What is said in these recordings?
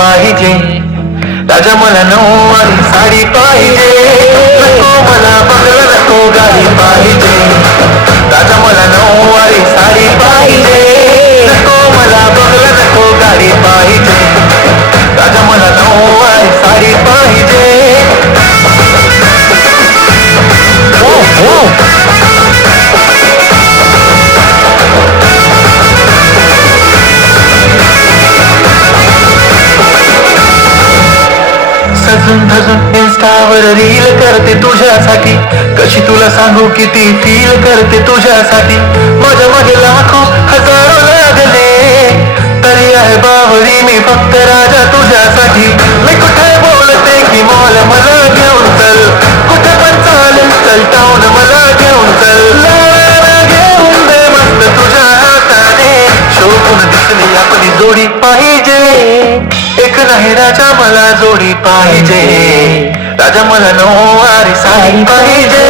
पाहिजे. राजा मला नऊवारी साडी पाहिजे. नको मला बंगला नको गाडी पाहिजे. राजा मला नऊवारी साडी पाहिजे. नको मला बंगला नको गाडी पाहिजे. राजा मला नऊवारी साडी पाहिजे. सजून धजून इन्स्टावर रील करते तुझ्यासाठी. कशी तुला सांगू किती फील करते तुझ्यासाठी. माझ्या मागे लाखो हजारो लागले तरी आहे बावरी मी फक्त राजा तुझ्यासाठी. मी कुठे बोलते की मॉल मला घेऊन चल. कुठे पण चालेल चल टाऊन मला घेऊन चल. लावायला घेऊन दे मस्त तुझ्या हाताने. शोभून दिसली आपली जोडी पाहिजे. एक नाही राजा मला जोडी पाहिजे. राजा मला नऊवारी साडी पाहिजे.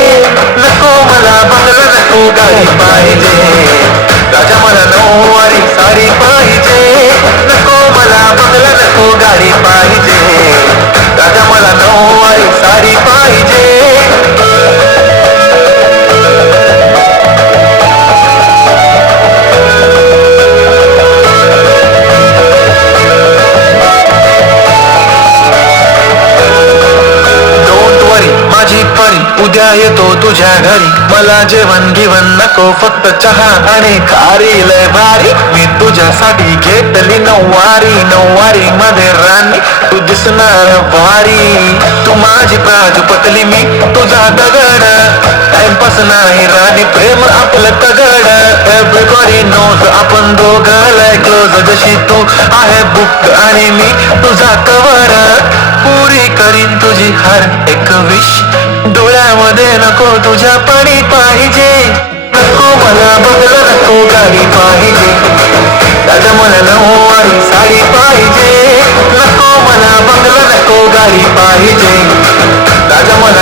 नको मला बंगला नको गाडी पाहिजे. राजा मला नऊवारी साडी पाहिजे. नको मला बंगला नको गाडी पाहिजे. राजा मला नऊवारी साडी पाहिजे. उद्या येतो तुझ्या घरी. मला जेवण गिवण नको फक्त चहा आणि खारी लय भारी. मी तुझ्यासाठी घेतली नऊवारी. नऊवारी मध्ये राणी तू दिसणार भारी. तू माझी प्राजपतली मी तुझा दगड. टाइमपास नाही राणी प्रेम आपलं तगड. एव्हरीबॉडी नोज आपण दोघं लय क्लोज. जशी तू आहे बुक आणि मी तुझा कवर. पुरी करीन तुझी हर एक विश. डोळ्यामध्ये नको तुझ्या पाणी पाहिजे. नको मला बंगला नको गाडी पाहिजे. राजा मला नऊवारी साडी पाहिजे. नको मला बंगला नको गाडी पाहिजे. राजा मला